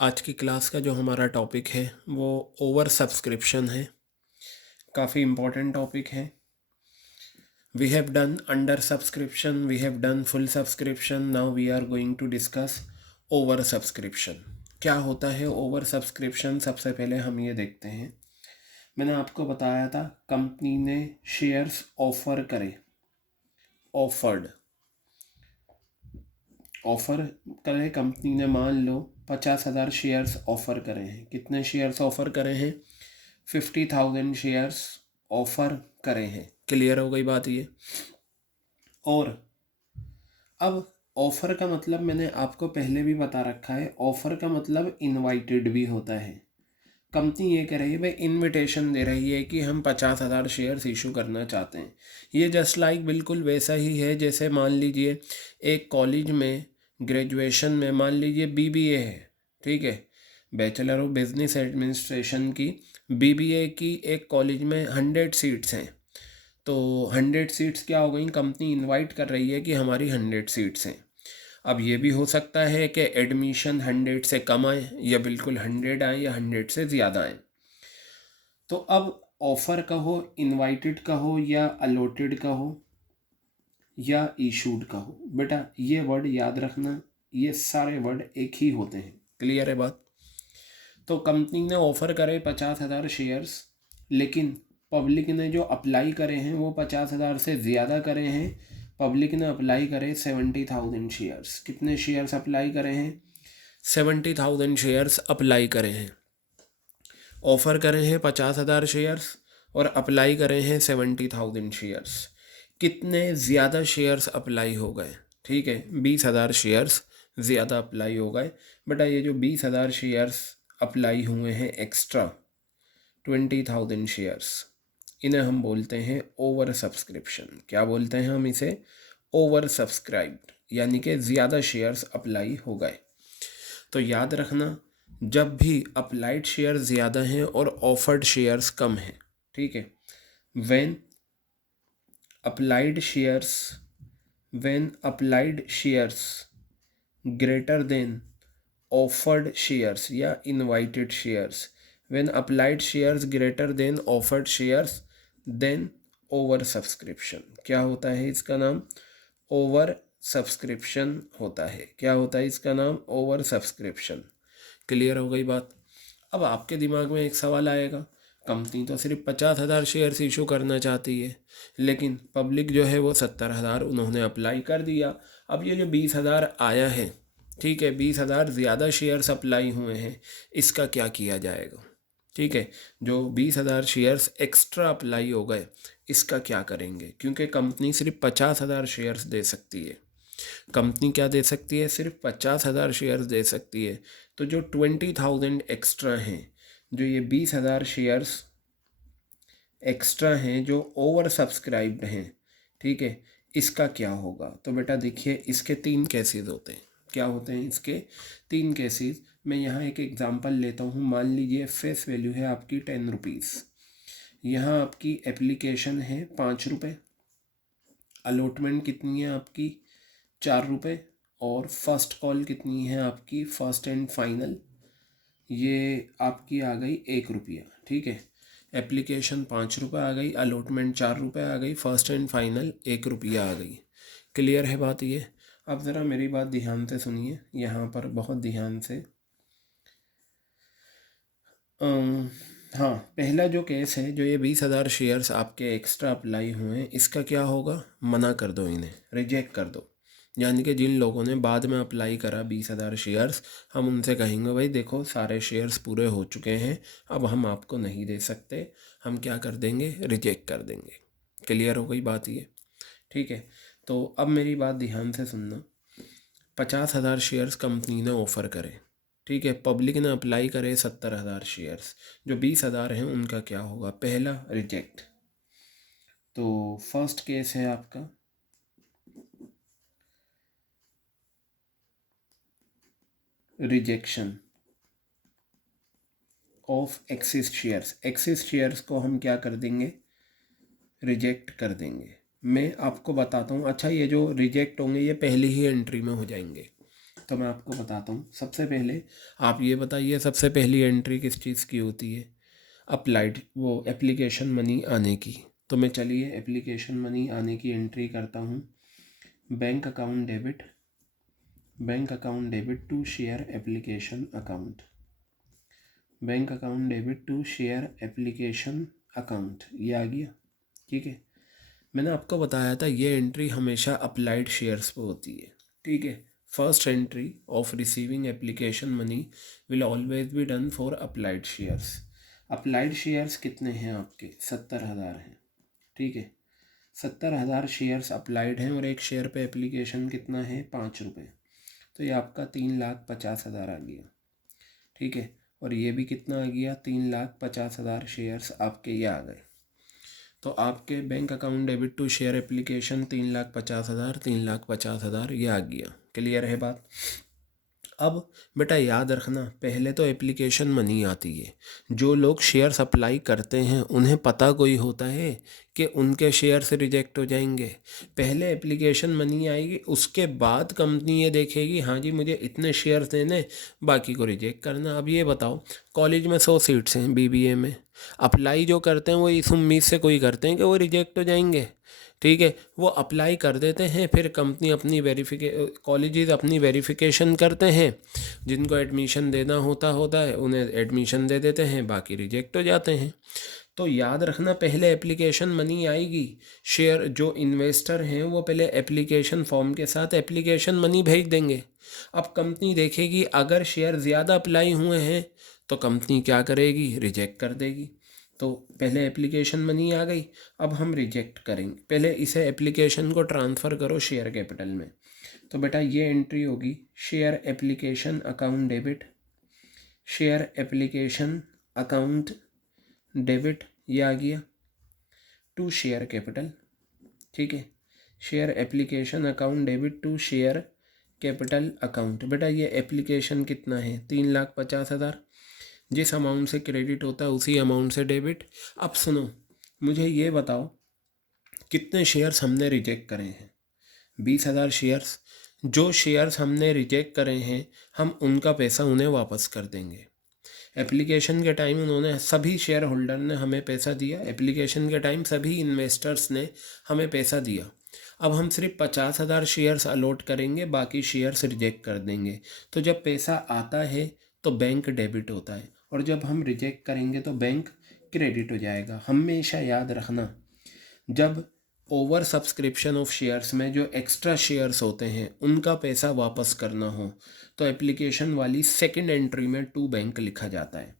आज की क्लास का जो हमारा टॉपिक है वो ओवर सब्सक्रिप्शन है। काफ़ी इम्पोर्टेंट टॉपिक है। We have done under subscription, we have done full subscription, now we are going to discuss over subscription. क्या होता है ओवर सब्सक्रिप्शन? सबसे पहले हम ये देखते हैं। मैंने आपको बताया था कंपनी ने शेयर्स ऑफर करे, ऑफर करे कंपनी ने। मान लो 50,000 शेयर्स ऑफर करे हैं। कितने शेयर्स ऑफर करे हैं? 50,000 शेयर्स ऑफर करे हैं। क्लियर हो गई बात ये। और अब ऑफर का मतलब मैंने आपको पहले भी बता रखा है, ऑफर का मतलब इनवाइटेड भी होता है। कंपनी ये कह रही है, भाई इनविटेशन दे रही है कि हम 50,000 शेयर्स इशू करना चाहते हैं। ये जस्ट लाइक बिल्कुल वैसा ही है जैसे मान लीजिए एक कॉलेज में ग्रेजुएशन में मान लीजिए बीबीए है, ठीक है, बैचलर ऑफ बिजनेस एडमिनिस्ट्रेशन की बीबीए की एक कॉलेज में 100 सीट्स हैं। तो 100 सीट्स क्या हो गई? कंपनी इनवाइट कर रही है कि हमारी 100 सीट्स हैं। अब ये भी हो सकता है कि एडमिशन 100 से कम आए या बिल्कुल 100 आए या 100 से ज़्यादा आए। तो अब ऑफ़र कहो, इनवाइटेड कहो या अलॉटेड कहो या इशूड कहो, बेटा ये वर्ड याद रखना, ये सारे वर्ड एक ही होते हैं। क्लियर है बात? तो कंपनी ने ऑफ़र करे 50,000 शेयर्स, लेकिन पब्लिक ने जो अप्लाई करे हैं वो 50,000 से ज़्यादा करे हैं। पब्लिक ने अप्लाई करे 70,000 शेयर्स। कितने शेयर्स अप्लाई करे हैं? 70,000 शेयर्स अप्लाई करे हैं। ऑफ़र करे हैं 50,000 शेयर्स और अप्लाई करे हैं 70,000 शेयर्स। कितने ज़्यादा शेयर्स अप्लाई हो गए? ठीक है, 20,000 शेयर्स ज़्यादा अप्लाई हो गए। बेटा ये जो 20,000 शेयर्स अप्लाई हुए हैं एक्स्ट्रा, 20,000 शेयर्स, इन्हें हम बोलते हैं ओवर सब्सक्रिप्शन। क्या बोलते हैं हम इसे? ओवर सब्सक्राइब्ड, यानी कि ज़्यादा शेयर्स अप्लाई हो गए। तो याद रखना, जब भी अप्लाइड शेयर ज़्यादा हैं और ऑफर्ड शेयर्स कम हैं, ठीक है, when applied shares greater than offered shares या invited shares, when applied shares greater than offered shares, then over subscription. क्या होता है इसका नाम? ओवर सब्सक्रिप्शन होता है। क्या होता है इसका नाम? Over subscription. क्लियर हो गई बात? अब आपके दिमाग में एक सवाल आएगा, कंपनी तो सिर्फ 50,000 शेयर्स इशू करना चाहती है, लेकिन पब्लिक जो है वो 70,000 उन्होंने अप्लाई कर दिया। अब ये जो 20,000 आया है, ठीक है, 20,000 ज़्यादा शेयर्स अप्लाई हुए हैं, इसका क्या किया जाएगा? ठीक है, जो 20,000 शेयर्स एक्स्ट्रा अप्लाई हो गए, इसका क्या करेंगे? क्योंकि कंपनी सिर्फ 50,000 शेयर्स दे सकती है। कंपनी क्या दे सकती है? सिर्फ 50,000 शेयर्स दे सकती है। तो जो 20,000 एक्स्ट्रा हैं, जो ये 20,000 शेयर्स एक्स्ट्रा हैं जो ओवर सब्सक्राइब्ड हैं, ठीक है, इसका क्या होगा? तो बेटा देखिए, इसके 3 केसेस होते हैं। क्या होते हैं इसके? 3 केसेस। मैं यहाँ एक एग्जांपल लेता हूँ। मान लीजिए फेस वैल्यू है आपकी 10 रुपीज़। यहाँ आपकी एप्लीकेशन है 5 रुपये, अलॉटमेंट कितनी है आपकी? 4 रुपये, और फर्स्ट कॉल कितनी है आपकी? फर्स्ट एंड फाइनल, ये आपकी आ गई 1 रुपया। ठीक है, एप्लीकेशन 5 रुपये आ गई, अलॉटमेंट 4 रुपये आ गई, फर्स्ट एंड फाइनल 1 रुपया आ गई। क्लियर है बात ये? अब ज़रा मेरी बात ध्यान से सुनिए, यहाँ पर बहुत ध्यान से। हाँ, पहला जो केस है, जो ये 20,000 शेयर्स आपके एक्स्ट्रा अप्लाई हुए हैं, इसका क्या होगा? मना कर दो, इन्हें रिजेक्ट कर दो। यानी कि जिन लोगों ने बाद में अप्लाई करा 20,000 शेयर्स, हम उनसे कहेंगे भाई देखो सारे शेयर्स पूरे हो चुके हैं, अब हम आपको नहीं दे सकते, हम क्या कर देंगे? रिजेक्ट कर देंगे। क्लियर हो गई बात ये? ठीक है, तो अब मेरी बात ध्यान से सुनना। 50,000 शेयर्स कंपनी ने ऑफ़र करे, ठीक है, पब्लिक ने अप्लाई करे 70,000 शेयर्स, जो 20,000 हैं उनका क्या होगा? पहला, रिजेक्ट। तो फर्स्ट केस है आपका rejection of axis shares. Axis shares को हम क्या कर देंगे? रिजेक्ट कर देंगे। मैं आपको बताता हूँ। अच्छा, ये जो रिजेक्ट होंगे ये पहली ही एंट्री में हो जाएंगे। तो मैं आपको बताता हूँ। सबसे पहले आप ये बताइए, सबसे पहली एंट्री किस चीज़ की होती है? अप्लाइड, वो एप्लीकेशन मनी आने की। तो मैं चलिए एप्लीकेशन मनी आने की एंट्री करता हूँ। Bank account debit to share application account, bank account debit to share application account, ये आ गया। ठीक है, मैंने आपको बताया था ये एंट्री हमेशा अप्लाइड शेयर्स पे होती है। ठीक है, first entry of receiving application money will always be done for applied shares. Applied shares कितने हैं आपके? 70,000 हैं। ठीक है, 70,000 शेयर्स अप्लाइड हैं और एक शेयर पे एप्लीकेशन कितना है? 5 रुपये। तो ये आपका 3,50,000 आ गया। ठीक है, और ये भी कितना आ गया? 3,50,000 शेयर्स आपके ये आ गए। तो आपके bank account debit to share application 3,50,000, 3,50,000 ये आ गया। क्लियर है बात? अब बेटा याद रखना, पहले तो एप्लीकेशन मनी आती है। जो लोग शेयर्स अप्लाई करते हैं उन्हें पता कोई होता है कि उनके शेयर्स रिजेक्ट हो जाएंगे। पहले एप्लीकेशन मनी आएगी, उसके बाद कंपनी ये देखेगी हाँ जी मुझे इतने शेयर्स देने, बाकी को रिजेक्ट करना। अब ये बताओ, कॉलेज में 100 सीट्स हैं बीबीए में, अप्लाई जो करते हैं वो इस उम्मीद से कोई करते हैं कि वो रिजेक्ट हो जाएंगे। ठीक है, वो अप्लाई कर देते हैं, फिर कंपनी अपनी कॉलेजेस अपनी वेरिफिकेशन करते हैं, जिनको एडमिशन देना होता है उन्हें एडमिशन दे देते हैं, बाकी रिजेक्ट हो जाते हैं। तो याद रखना, पहले एप्लीकेशन मनी आएगी, शेयर जो इन्वेस्टर हैं वो पहले एप्लीकेशन फॉर्म के साथ एप्लीकेशन मनी भेज देंगे। अब कंपनी देखेगी अगर शेयर ज़्यादा अप्लाई हुए हैं तो कंपनी क्या करेगी? रिजेक्ट कर देगी। तो पहले एप्लीकेशन मनी आ गई, अब हम रिजेक्ट करेंगे। पहले इसे एप्लीकेशन को ट्रांसफ़र करो शेयर कैपिटल में। तो बेटा ये एंट्री होगी share application account debit, share application account debit, ये आ गया टू शेयर कैपिटल। ठीक है, share application account debit to share capital account. बेटा ये एप्लीकेशन कितना है? 3,50,000। जिस अमाउंट से क्रेडिट होता है उसी अमाउंट से डेबिट। अब सुनो, मुझे ये बताओ कितने शेयर्स हमने रिजेक्ट करे हैं? 20,000 शेयर्स। जो शेयर्स हमने रिजेक्ट करे हैं हम उनका पैसा उन्हें वापस कर देंगे। एप्लीकेशन के टाइम उन्होंने, सभी शेयर होल्डर ने हमें पैसा दिया, एप्लीकेशन के टाइम सभी इन्वेस्टर्स ने हमें पैसा दिया। अब हम सिर्फ 50,000 शेयर्स अलॉट करेंगे, बाकी शेयर्स रिजेक्ट कर देंगे। तो जब पैसा आता है तो बैंक डेबिट होता है, और जब हम रिजेक्ट करेंगे तो बैंक क्रेडिट हो जाएगा। हमेशा याद रखना, जब ओवर सब्सक्रिप्शन ऑफ शेयर्स में जो एक्स्ट्रा शेयर्स होते हैं उनका पैसा वापस करना हो तो एप्लीकेशन वाली सेकंड एंट्री में टू बैंक लिखा जाता है।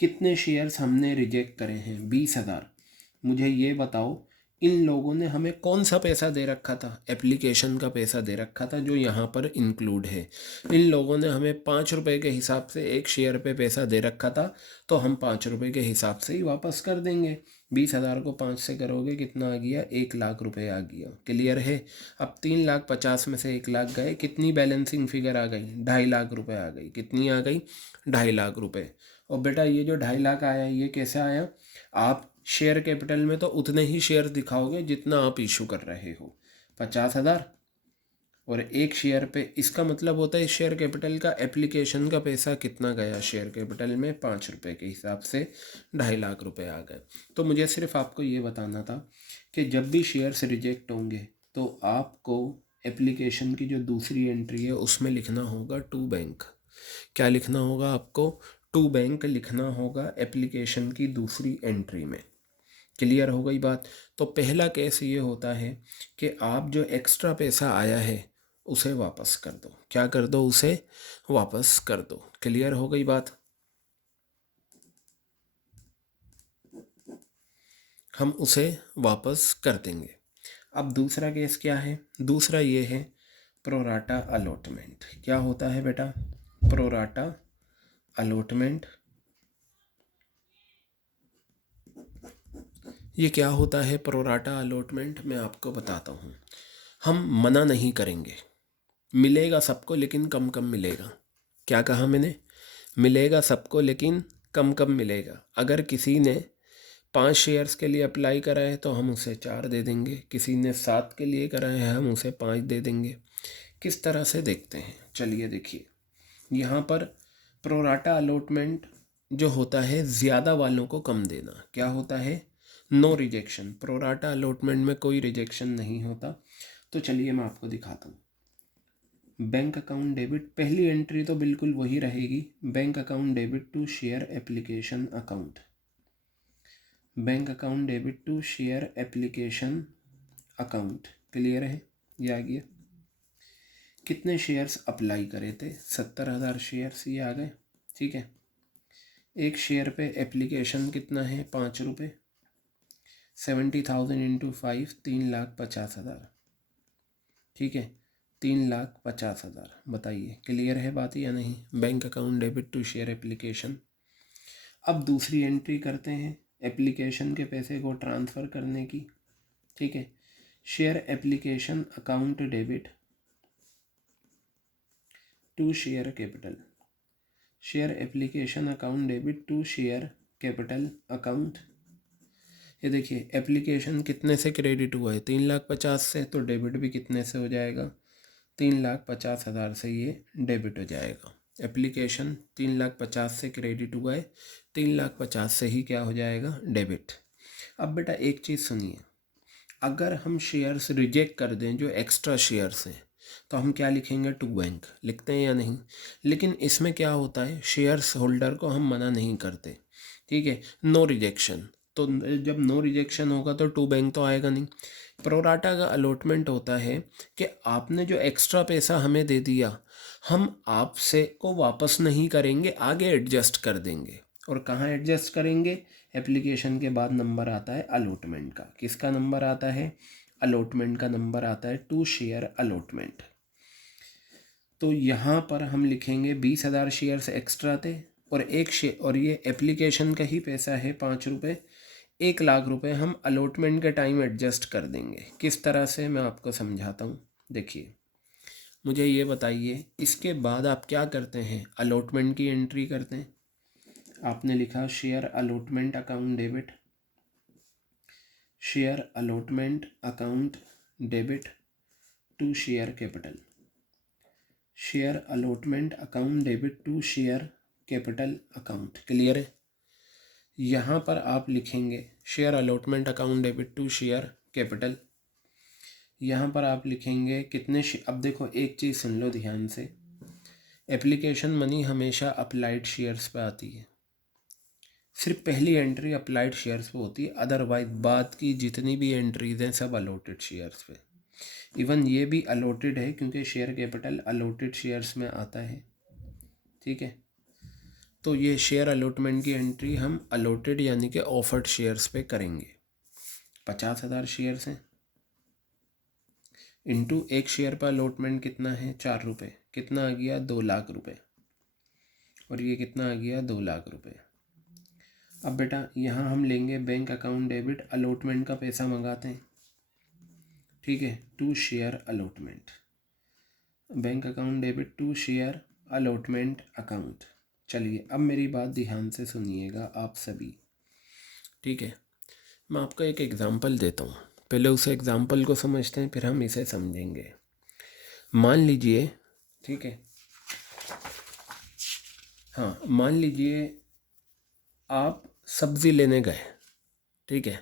कितने शेयर्स हमने रिजेक्ट करे हैं? 20,000। मुझे ये बताओ इन लोगों ने हमें कौन सा पैसा दे रखा था? एप्लीकेशन का पैसा दे रखा था जो यहाँ पर इंक्लूड है। इन लोगों ने हमें 5 रुपये के हिसाब से एक शेयर पे पैसा दे रखा था, तो हम 5 रुपये के हिसाब से ही वापस कर देंगे। 20,000 को 5 से करोगे कितना आ गया? 1,00,000 रुपये आ गया। क्लियर है? अब 3,50,000 में से 1,00,000 गए, कितनी बैलेंसिंग फिगर आ गई? 2,50,000 रुपये आ गई। कितनी आ गई? 2,50,000 रुपये। और बेटा ये जो 2,50,000 आया ये कैसे आया? आप शेयर कैपिटल में तो उतने ही शेयर दिखाओगे जितना आप इशू कर रहे हो, 50,000 और एक शेयर पे। इसका मतलब होता है शेयर कैपिटल का एप्लीकेशन का पैसा कितना गया शेयर कैपिटल में? 5 रुपये के हिसाब से 2,50,000 रुपये आ गए। तो मुझे सिर्फ आपको ये बताना था कि जब भी शेयर्स रिजेक्ट होंगे तो आपको एप्लीकेशन की जो दूसरी एंट्री है उसमें लिखना होगा टू बैंक। क्या लिखना होगा आपको? टू बैंक लिखना होगा एप्लीकेशन की दूसरी एंट्री में। क्लियर हो गई बात? तो पहला केस ये होता है कि आप जो एक्स्ट्रा पैसा आया है उसे वापस कर दो। क्या कर दो? उसे वापस कर दो। क्लियर हो गई बात? हम उसे वापस कर देंगे। अब दूसरा केस क्या है? दूसरा ये है प्रोराटा अलॉटमेंट। क्या होता है बेटा? Pro rata allotment. ये क्या होता है प्रोराटा अलॉटमेंट? मैं आपको बताता हूँ। हम मना नहीं करेंगे, मिलेगा सबको लेकिन कम कम मिलेगा। क्या कहा मैंने? मिलेगा सबको लेकिन कम कम मिलेगा। अगर किसी ने 5 शेयर्स के लिए अप्लाई करा है तो हम उसे 4 दे देंगे, किसी ने 7 के लिए करा है हम उसे 5 दे देंगे। किस तरह से देखते हैं, चलिए देखिए। यहाँ पर प्रोराटा अलॉटमेंट जो होता है ज़्यादा वालों को कम देना, क्या होता है, नो रिजेक्शन। प्रोराटा अलॉटमेंट में कोई रिजेक्शन नहीं होता। तो चलिए मैं आपको दिखाता हूँ। बैंक अकाउंट डेबिट, पहली एंट्री तो बिल्कुल वही रहेगी, bank account debit to share application account, bank account debit to share application account. Clear है, ये आ गया। कितने शेयर्स अप्लाई करे थे, 70,000 शेयर्स, ये आ गए। ठीक है, एक शेयर पे एप्लीकेशन कितना है, 5 रुपये। 70,000 इंटू 5, 3,50,000। ठीक है, 3,50,000। बताइए क्लियर है बात या नहीं। Bank account debit to share application. अब दूसरी एंट्री करते हैं एप्लीकेशन के पैसे को ट्रांसफ़र करने की। ठीक है, share application account debit to share capital, share application account debit to share capital account. ये देखिए एप्लीकेशन कितने से क्रेडिट हुआ है, 3,50,000 से, तो डेबिट भी कितने से हो जाएगा, 3,50,000 से ये डेबिट हो जाएगा। एप्लीकेशन 3,50,000 से क्रेडिट हुआ है, 3,50,000 से ही क्या हो जाएगा, डेबिट। अब बेटा एक चीज़ सुनिए, अगर हम शेयर्स रिजेक्ट कर दें जो एक्स्ट्रा शेयर्स हैं, तो हम क्या लिखेंगे, टू बैंक लिखते हैं या नहीं। लेकिन इसमें क्या होता है, शेयर्स होल्डर को हम मना नहीं करते। ठीक है, नो रिजेक्शन, तो जब नो रिजेक्शन होगा तो टू बैंक तो आएगा नहीं। प्रोराटा का अलॉटमेंट होता है कि आपने जो एक्स्ट्रा पैसा हमें दे दिया, हम आपसे को वापस नहीं करेंगे, आगे एडजस्ट कर देंगे। और कहाँ एडजस्ट करेंगे, एप्लीकेशन के बाद नंबर आता है अलॉटमेंट का। किसका नंबर आता है, अलॉटमेंट का नंबर आता है, टू शेयर अलॉटमेंट। तो यहाँ पर हम लिखेंगे 20,000 शेयर्स एक्स्ट्रा थे, और एक शेयर, और ये एप्लीकेशन का ही पैसा है 5 रुपये, 1,00,000 रुपये हम अलॉटमेंट के टाइम एडजस्ट कर देंगे। किस तरह से, मैं आपको समझाता हूँ। देखिए मुझे ये बताइए, इसके बाद आप क्या करते हैं, अलॉटमेंट की एंट्री करते हैं। आपने लिखा share allotment account debit, share allotment account debit to share capital, share allotment account debit to share capital account. Clear है, यहाँ पर आप लिखेंगे share allotment account debit to share capital. यहाँ पर आप लिखेंगे कितने अब देखो एक चीज़ सुन लो ध्यान से, एप्लीकेशन मनी हमेशा अप्लाइड शेयर्स पे आती है, सिर्फ पहली एंट्री अप्लाइड शेयर्स पे होती है, अदरवाइज बाद की जितनी भी एंट्रीज हैं सब अलॉटेड शेयर्स पे। इवन ये भी अलॉटेड है क्योंकि शेयर कैपिटल अलॉटेड शेयर्स में आता है। ठीक है, तो ये शेयर अलॉटमेंट की एंट्री हम अलॉटेड यानी कि ऑफर्ड शेयर्स पे करेंगे। 50,000 शेयर्स हैं, इंटू एक शेयर पर अलॉटमेंट कितना है, 4 रुपये, कितना आ गया, 2,00,000 रुपये, और ये कितना आ गया, 2,00,000 रुपये। अब बेटा यहाँ हम लेंगे बैंक अकाउंट डेबिट अलॉटमेंट का पैसा मंगाते हैं। ठीक है, to share allotment, bank account debit to share allotment account. चलिए अब मेरी बात ध्यान से सुनिएगा आप सभी। ठीक है, मैं आपको एक एग्ज़ाम्पल देता हूँ, पहले उस एग्ज़ाम्पल को समझते हैं फिर हम इसे समझेंगे। मान लीजिए, ठीक है, हाँ मान लीजिए आप सब्ज़ी लेने गए, ठीक है,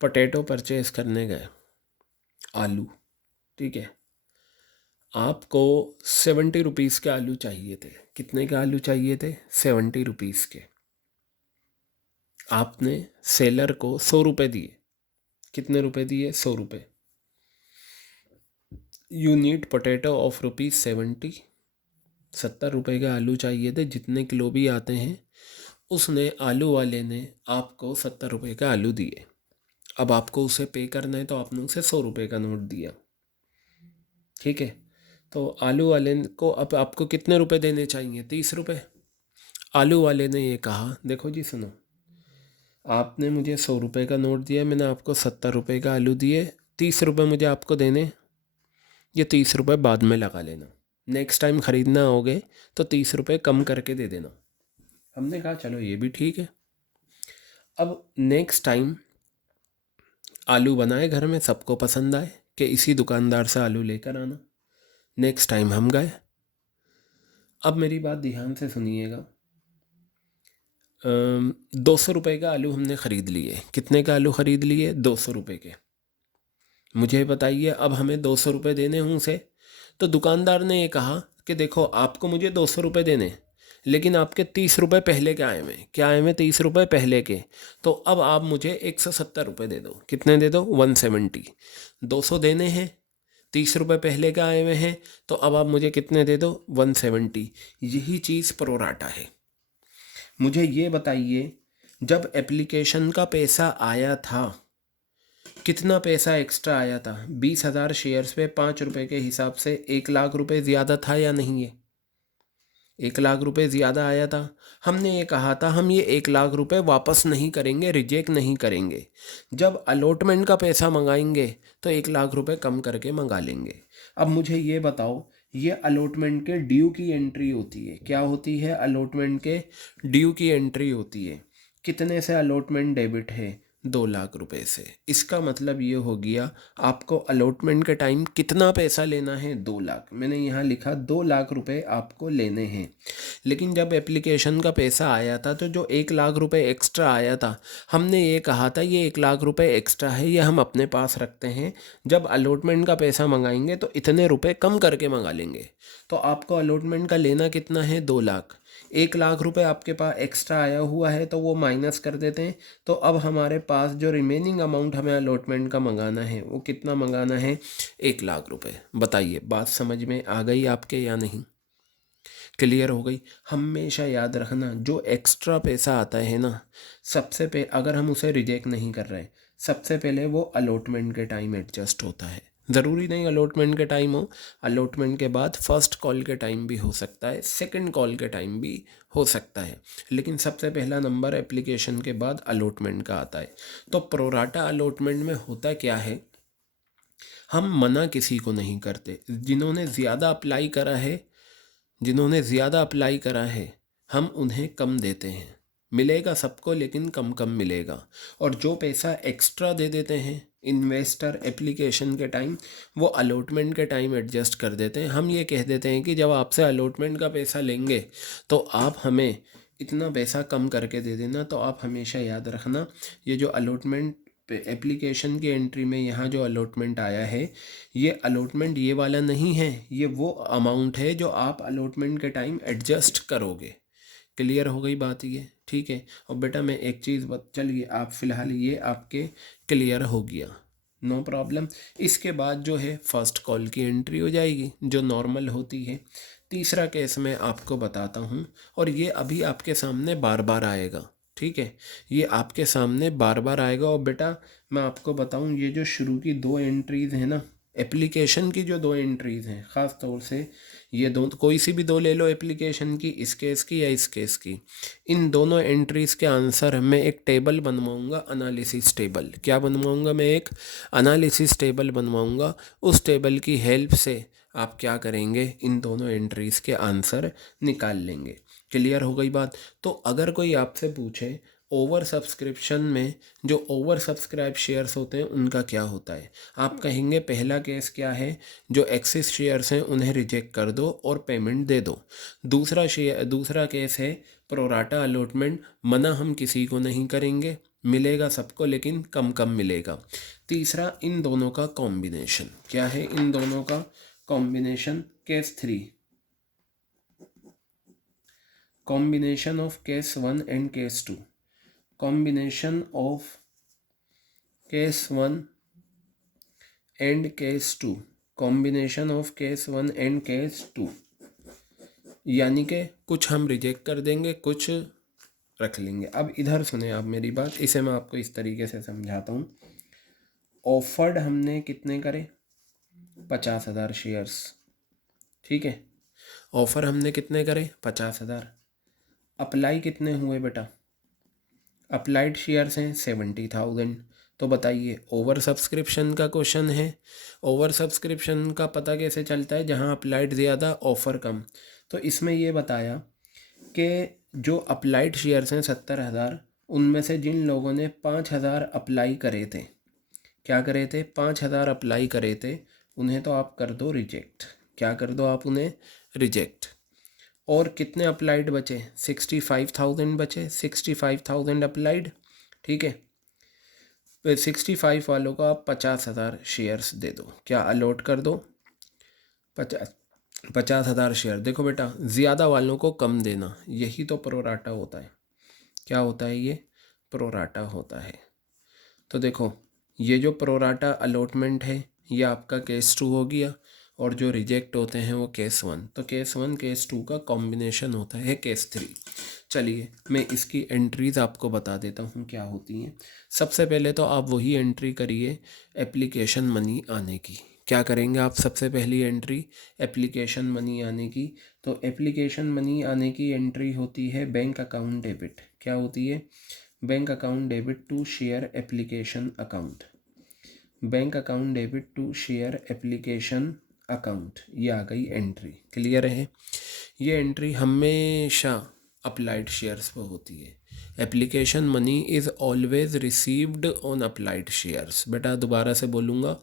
पोटैटो परचेज़ करने गए, आलू, ठीक है, आपको 70 रुपीज़ के आलू चाहिए थे। कितने के आलू चाहिए थे, 70 रुपीज़ के। आपने सेलर को 100 रुपये दिए। कितने रुपए दिए, 100 रुपये। You need potato of ₹70। 70 रुपये के आलू चाहिए थे, जितने किलो भी आते हैं। उसने, आलू वाले ने आपको 70 रुपये के आलू दिए। अब आपको उसे पे करना है तो आपने उसे 100 रुपये का नोट दिया। ठीक है, तो आलू वाले को अब आपको कितने रुपए देने चाहिए, 30 रुपये। आलू वाले ने ये कहा, देखो जी सुनो, आपने मुझे 100 रुपये का नोट दिया, मैंने आपको 70 रुपये का आलू दिए, 30 रुपये मुझे आपको देने, ये 30 रुपये बाद में लगा लेना, नेक्स्ट टाइम ख़रीदना होगे तो 30 रुपये कम करके दे देना। हमने कहा चलो ये भी ठीक है। अब नेक्स्ट टाइम आलू बनाए घर में, सबको पसंद आए कि इसी दुकानदार से आलू लेकर आना। नेक्स्ट टाइम हम गए। अब मेरी बात ध्यान से सुनिएगा। 200 रुपये का आलू हमने ख़रीद लिए। कितने का आलू ख़रीद लिए? 200 रुपये के। मुझे बताइए, अब हमें 200 रुपये देने हों उसे। तो दुकानदार ने ये कहा कि देखो आपको मुझे 200 रुपये देने, लेकिन आपके 30 रुपये पहले के आए हुए। क्या आए हुए? 30 रुपये पहले के। तो अब आप मुझे 170 रुपये दे दो। कितने दे दो? 170। 200 देने हैं, 30 रुपये पहले के आए हुए हैं, तो अब आप मुझे कितने दे दो? 170। यही चीज़ प्रोराटा है। मुझे ये बताइए, जब एप्लीकेशन का पैसा आया था, कितना पैसा एक्स्ट्रा आया था? 20,000 शेयर्स पे 5 रुपये के हिसाब से 1 लाख रुपये ज़्यादा था या नहीं? है 1 लाख रुपये ज़्यादा आया था। हमने ये कहा था हम ये 1 लाख रुपये वापस नहीं करेंगे, रिजेक्ट नहीं करेंगे। जब अलॉटमेंट का पैसा मंगाएंगे तो 1 लाख रुपये कम करके मंगा लेंगे। अब मुझे ये बताओ, ये अलॉटमेंट के ड्यू की एंट्री होती है। क्या होती है? अलॉटमेंट के ड्यू की एंट्री होती है। कितने से अलॉटमेंट डेबिट है? 2 लाख रुपए से। इसका मतलब ये हो गया, आपको अलॉटमेंट के टाइम कितना पैसा लेना है? 2 लाख। मैंने यहाँ लिखा 2 लाख रुपए आपको लेने हैं। लेकिन जब एप्लीकेशन का पैसा आया था तो जो 1 लाख रुपए एक्स्ट्रा आया था, हमने ये कहा था ये 1 लाख रुपए एक्स्ट्रा है, ये हम अपने पास रखते हैं। जब अलॉटमेंट का पैसा मंगाएंगे तो इतने रुपए कम करके मंगा लेंगे। तो आपको अलॉटमेंट का लेना कितना है? 2 लाख। 1 लाख रुपए आपके पास एक्स्ट्रा आया हुआ है तो वो माइनस कर देते हैं। तो अब हमारे पास जो रिमेनिंग अमाउंट हमें अलॉटमेंट का मंगाना है वो कितना मंगाना है? 1 लाख रुपए। बताइए, बात समझ में आ गई आपके या नहीं? क्लियर हो गई? हमेशा याद रखना, जो एक्स्ट्रा पैसा आता है ना, सबसे पहले अगर हम उसे रिजेक्ट नहीं कर रहे, सबसे पहले वो अलॉटमेंट के टाइम एडजस्ट होता है। ज़रूरी नहीं अलॉटमेंट के टाइम हो, अलॉटमेंट के बाद फर्स्ट कॉल के टाइम भी हो सकता है, सेकंड कॉल के टाइम भी हो सकता है, लेकिन सबसे पहला नंबर एप्लीकेशन के बाद अलॉटमेंट का आता है। तो प्रोराटा अलॉटमेंट में होता क्या है, हम मना किसी को नहीं करते। जिन्होंने ज़्यादा अप्लाई करा है हम उन्हें कम देते हैं। मिलेगा सबको, लेकिन कम कम मिलेगा। और जो पैसा एक्स्ट्रा दे देते हैं इन्वेस्टर एप्लीकेशन के टाइम, वो अलॉटमेंट के टाइम एडजस्ट कर देते हैं। हम ये कह देते हैं कि जब आपसे अलॉटमेंट का पैसा लेंगे तो आप हमें इतना पैसा कम करके दे देना। तो आप हमेशा याद रखना, ये जो अलॉटमेंट एप्लीकेशन की एंट्री में यहाँ जो अलॉटमेंट आया है, ये अलॉटमेंट ये वाला नहीं है, ये वो अमाउंट है जो आप अलॉटमेंट के टाइम एडजस्ट करोगे। क्लियर हो गई बात ये? ठीक है। और बेटा मैं एक चीज़ चलिए, आप फ़िलहाल ये आपके क्लियर हो गया, नो प्रॉब्लम। इसके बाद जो है फर्स्ट कॉल की एंट्री हो जाएगी जो नॉर्मल होती है। तीसरा केस मैं आपको बताता हूँ, और ये अभी आपके सामने बार बार आएगा। ठीक है, ये आपके सामने बार बार आएगा। और बेटा मैं आपको बताऊँ, ये जो शुरू की 2 एंट्रीज़ हैं ना, एप्लीकेशन की जो 2 एंट्रीज़ हैं, ख़ास तौर से ये दो, कोई सी भी 2 ले लो एप्लीकेशन की, इस केस की या इस केस की, इन दोनों एंट्रीज़ के आंसर मैं एक टेबल बनवाऊंगा, एनालिसिस टेबल। क्या बनवाऊंगा मैं? एक एनालिसिस टेबल बनवाऊंगा। उस टेबल की हेल्प से आप क्या करेंगे, इन दोनों एंट्रीज़ के आंसर निकाल लेंगे। क्लियर हो गई बात? तो अगर कोई आपसे पूछे ओवर सब्सक्रिप्शन में जो ओवर सब्सक्राइब शेयर्स होते हैं उनका क्या होता है, आप कहेंगे पहला केस क्या है, जो एक्सिस शेयर्स हैं उन्हें रिजेक्ट कर दो और पेमेंट दे दो। दूसरा केस है प्रोराटा अलॉटमेंट, मना हम किसी को नहीं करेंगे, मिलेगा सबको लेकिन कम कम मिलेगा। तीसरा इन दोनों का कॉम्बिनेशन। क्या है? इन दोनों का combination. Case 3, combination of case 1 and case 2, combination of case 1 and case 2, combination of case 1 and case 2, यानी कि कुछ हम रिजेक्ट कर देंगे, कुछ रख लेंगे। अब इधर सुने आप मेरी बात, इसे मैं आपको इस तरीके से समझाता हूँ। ऑफर्ड हमने कितने करे? 50,000 शेयर्स। ठीक है, ऑफ़र हमने कितने करे? 50,000। अप्लाई कितने हुए बेटा? अप्लाइड शेयर्स हैं 70,000। तो बताइए, ओवर सब्सक्रिप्शन का क्वेश्चन है। ओवर सब्सक्रिप्शन का पता कैसे चलता है? जहां अप्लाइड ज़्यादा ऑफ़र कम। तो इसमें ये बताया कि जो अप्लाइड शेयर्स हैं 70,000, उनमें से जिन लोगों ने 5,000 अप्लाई करे थे, क्या करे थे? 5,000 अप्लाई करे थे, उन्हें तो आप कर दो रिजेक्ट। क्या कर दो आप उन्हें, रिजेक्ट। और कितने अप्लाइड बचे, 65,000 बचे, 65,000 अप्लाइड, ठीक है। 65 वालों को आप 50,000 शेयर्स दे दो, क्या अलॉट कर दो, 50,000 शेयर। देखो बेटा, ज़्यादा वालों को कम देना, यही तो प्रोराटा होता है। क्या होता है ये, प्रोराटा होता है। तो देखो, ये जो प्रोराटा अलॉटमेंट है ये आपका केस 2 हो गया, और जो रिजेक्ट होते हैं वो केस 1। तो केस 1 केस 2 का कॉम्बिनेशन होता है केस 3। चलिए मैं इसकी एंट्रीज़ आपको बता देता हूँ क्या होती हैं। सबसे पहले तो आप वही एंट्री करिए एप्लीकेशन मनी आने की। क्या करेंगे आप, सबसे पहली एंट्री एप्लीकेशन मनी आने की। तो एप्लीकेशन मनी आने की एंट्री होती है बैंक अकाउंट डेबिट। क्या होती है, bank account debit to share application account, bank account debit to share application account, ये आ गई एंट्री। क्लियर है, ये एंट्री हमेशा अप्लाइड शेयर्स पर होती है। Application money is always received on applied shares. बेटा दोबारा से बोलूँगा,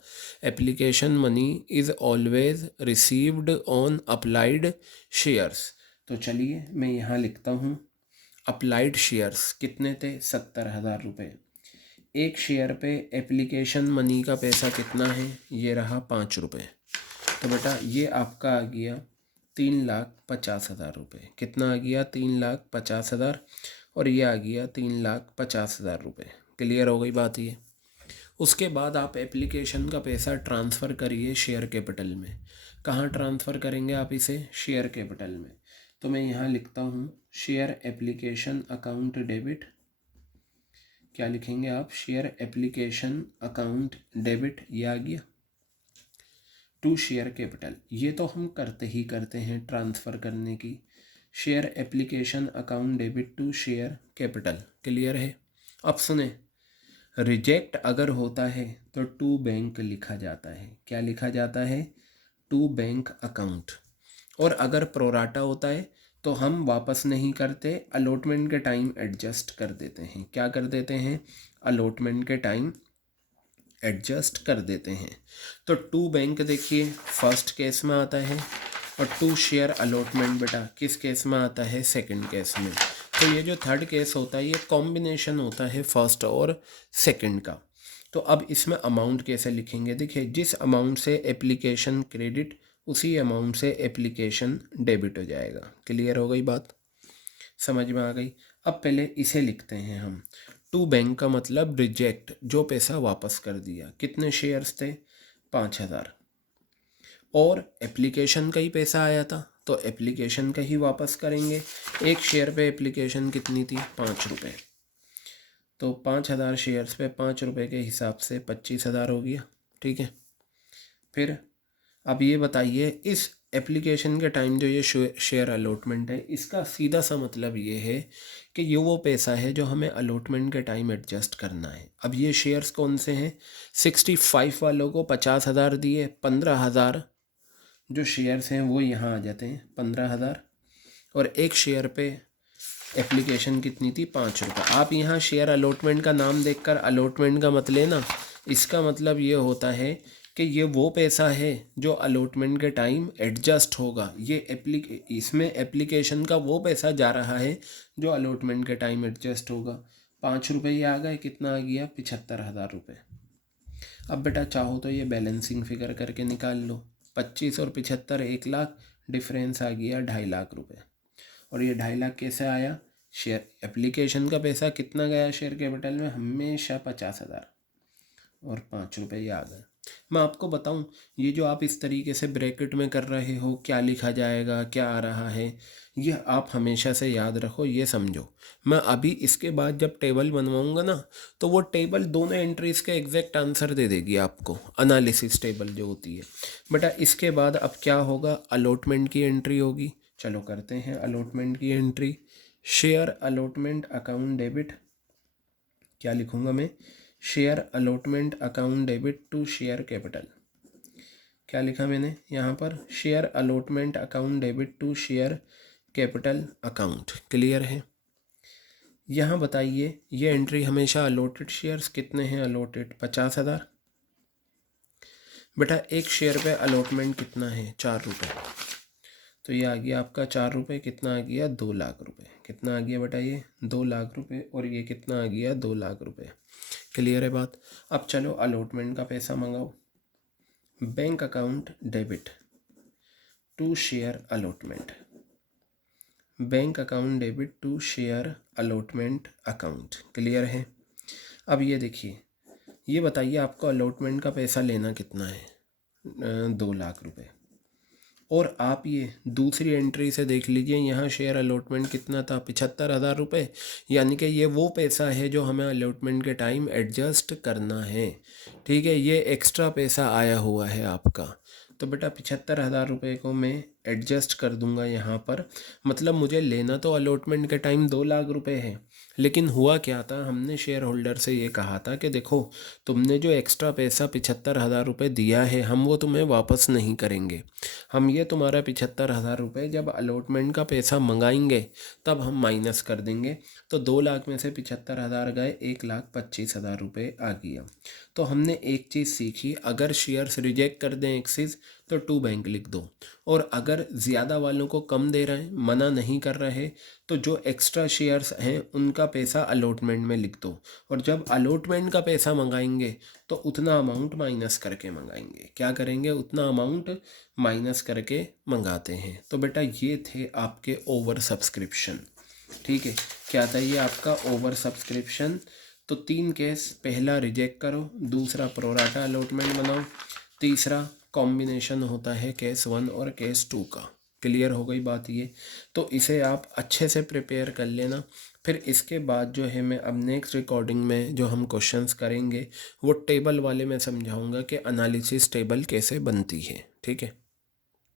application money is always received on applied shares. तो चलिए मैं यहाँ लिखता हूँ, अप्लाइड शेयर्स कितने थे, 70,000 रुपये। एक शेयर पे एप्लीकेशन मनी का पैसा कितना है, ये रहा 5 रुपये। तो बेटा ये आपका आ गया 3,50,000 रुपये। कितना आ गया, 3,50,000, और ये आ गया 3,50,000 रुपये। क्लियर हो गई बात ये। उसके बाद आप एप्लीकेशन का पैसा ट्रांसफ़र करिए शेयर कैपिटल में। कहाँ ट्रांसफ़र करेंगे आप इसे, शेयर कैपिटल में। तो मैं यहाँ लिखता हूँ शेयर एप्लीकेशन अकाउंट डेबिट, क्या लिखेंगे आप, शेयर एप्लीकेशन अकाउंट डेबिट, ये आ गया टू शेयर कैपिटल। ये तो हम करते ही करते हैं ट्रांसफ़र करने की, share application account debit to share capital. Clear है। अब सुने, रिजेक्ट अगर होता है तो टू बैंक लिखा जाता है। क्या लिखा जाता है, टू बैंक अकाउंट। और अगर प्रोराटा होता है तो हम वापस नहीं करते, अलॉटमेंट के टाइम एडजस्ट कर देते हैं। क्या कर देते हैं, अलॉटमेंट के टाइम एडजस्ट कर देते हैं। तो टू बैंक देखिए फर्स्ट केस में आता है, और टू शेयर अलॉटमेंट बेटा किस केस में आता है, सेकंड केस में। तो ये जो थर्ड केस होता है ये कॉम्बिनेशन होता है फर्स्ट और सेकंड का। तो अब इसमें अमाउंट कैसे लिखेंगे, देखिए जिस अमाउंट से एप्लीकेशन क्रेडिट उसी अमाउंट से एप्लीकेशन डेबिट हो जाएगा। क्लियर हो गई बात, समझ में आ गई। अब पहले इसे लिखते हैं हम, टू बैंक का मतलब रिजेक्ट, जो पैसा वापस कर दिया। कितने शेयर्स थे, 5,000, और एप्लीकेशन का ही पैसा आया था तो एप्लीकेशन का ही वापस करेंगे। एक शेयर पे एप्लीकेशन कितनी थी, 5 रुपये। तो 5,000 शेयर्स पे 5 रुपये के हिसाब से 25,000 हो गया। ठीक है, फिर अब ये बताइए इस एप्लीकेशन के टाइम जो ये शेयर अलॉटमेंट है, इसका सीधा सा मतलब ये है कि ये वो पैसा है जो हमें अलॉटमेंट के टाइम एडजस्ट करना है। अब ये शेयर्स कौन से हैं, 65 वालों को 50,000 दिए, 15,000 जो शेयर्स हैं वो यहाँ आ जाते हैं, 15,000, और एक शेयर पे एप्लीकेशन कितनी थी, 5 रुपये। आप यहाँ शेयर अलॉटमेंट का नाम देखकर अलॉटमेंट का मत लेना, इसका मतलब ये होता है कि ये वो पैसा है जो अलॉटमेंट के टाइम एडजस्ट होगा। ये इसमें एप्लीकेशन का वो पैसा जा रहा है जो अलॉटमेंट के टाइम एडजस्ट होगा। 5 रुपये ये आ गए, कितना आ गया, 75,000 रुपये। अब बेटा चाहो तो ये बैलेंसिंग फिगर करके निकाल लो, 25 और 75 1 लाख, डिफरेंस आ गया 2.5 लाख रुपये। और ये 2.5 लाख कैसे आया, शेयर एप्लीकेशन का पैसा कितना गया शेयर कैपिटल में, हमेशा 50,000, और 5 रुपये ये आ गए। मैं आपको बताऊं, ये जो आप इस तरीके से ब्रैकेट में कर रहे हो, क्या लिखा जाएगा क्या आ रहा है, ये आप हमेशा से याद रखो, ये समझो। मैं अभी इसके बाद जब टेबल बनवाऊंगा ना, तो वो टेबल दोनों एंट्रीज के एग्जैक्ट आंसर दे देगी आपको, एनालिसिस टेबल जो होती है। बेटा इसके बाद अब क्या होगा, अलॉटमेंट की एंट्री होगी। चलो करते हैं अलॉटमेंट की entry. Share allotment account debit, क्या लिखूंगा मैं, share allotment account debit to share capital. क्या लिखा मैंने यहाँ पर, share allotment account debit to share capital account. Clear है। यहाँ बताइए ये एंट्री हमेशा अलॉटेड शेयर्स कितने हैं, अलॉटेड 50,000। बेटा एक शेयर पे अलॉटमेंट कितना है, 4 रुपये, तो ये आ गया आपका 4 रुपये, कितना आ गया 2 लाख रुपए, कितना आ गया बेटा ये 2 लाख रुपए, और ये कितना आ गया 2 लाख रुपए। क्लियर है बात। अब चलो अलॉटमेंट का पैसा मंगाओ। Bank account debit to share allotment, bank account debit to share allotment account. Clear है। अब ये देखिए, ये बताइए आपको अलॉटमेंट का पैसा लेना कितना है, 2 लाख रुपए, और आप ये दूसरी एंट्री से देख लीजिए, यहाँ शेयर अलॉटमेंट कितना था, 75,000 रुपये, यानी कि ये वो पैसा है जो हमें अलॉटमेंट के टाइम एडजस्ट करना है। ठीक है, ये एक्स्ट्रा पैसा आया हुआ है आपका, तो बेटा 75,000 रुपये को मैं एडजस्ट कर दूंगा यहाँ पर। मतलब मुझे लेना तो अलॉटमेंट के टाइम 2 लाख रुपए है, लेकिन हुआ क्या था, हमने शेयर होल्डर से ये कहा था कि देखो तुमने जो एक्स्ट्रा पैसा 75,000 रुपये दिया है, हम वो तुम्हें वापस नहीं करेंगे, हम ये तुम्हारा 75,000 रुपये जब अलॉटमेंट का पैसा मंगाएंगे तब हम माइनस कर देंगे। तो 2 लाख में से 75,000 गए, 1,25,000 रुपये आ गया। तो हमने एक चीज़ सीखी, अगर शेयर्स रिजेक्ट कर दें एक्सिस तो टू बैंक लिख दो, और अगर ज़्यादा वालों को कम दे रहे हैं, मना नहीं कर रहे, तो जो एक्स्ट्रा शेयर्स हैं उनका पैसा अलॉटमेंट में लिख दो, और जब अलॉटमेंट का पैसा मंगाएंगे तो उतना अमाउंट माइनस करके मंगाएंगे। क्या करेंगे, उतना अमाउंट माइनस करके मंगाते हैं। तो बेटा ये थे आपके ओवर सब्सक्रिप्शन। ठीक है, क्या था ये आपका ओवर सब्सक्रिप्शन। तो 3 केस, पहला रिजेक्ट करो, दूसरा प्रोराटा अलॉटमेंट बनाओ, तीसरा कॉम्बिनेशन होता है केस 1 और केस 2 का। क्लियर हो गई बात ये। तो इसे आप अच्छे से प्रिपेयर कर लेना। फिर इसके बाद जो है मैं अब नेक्स्ट रिकॉर्डिंग में जो हम क्वेश्चंस करेंगे वो टेबल वाले में समझाऊंगा कि एनालिसिस टेबल कैसे बनती है। ठीक है।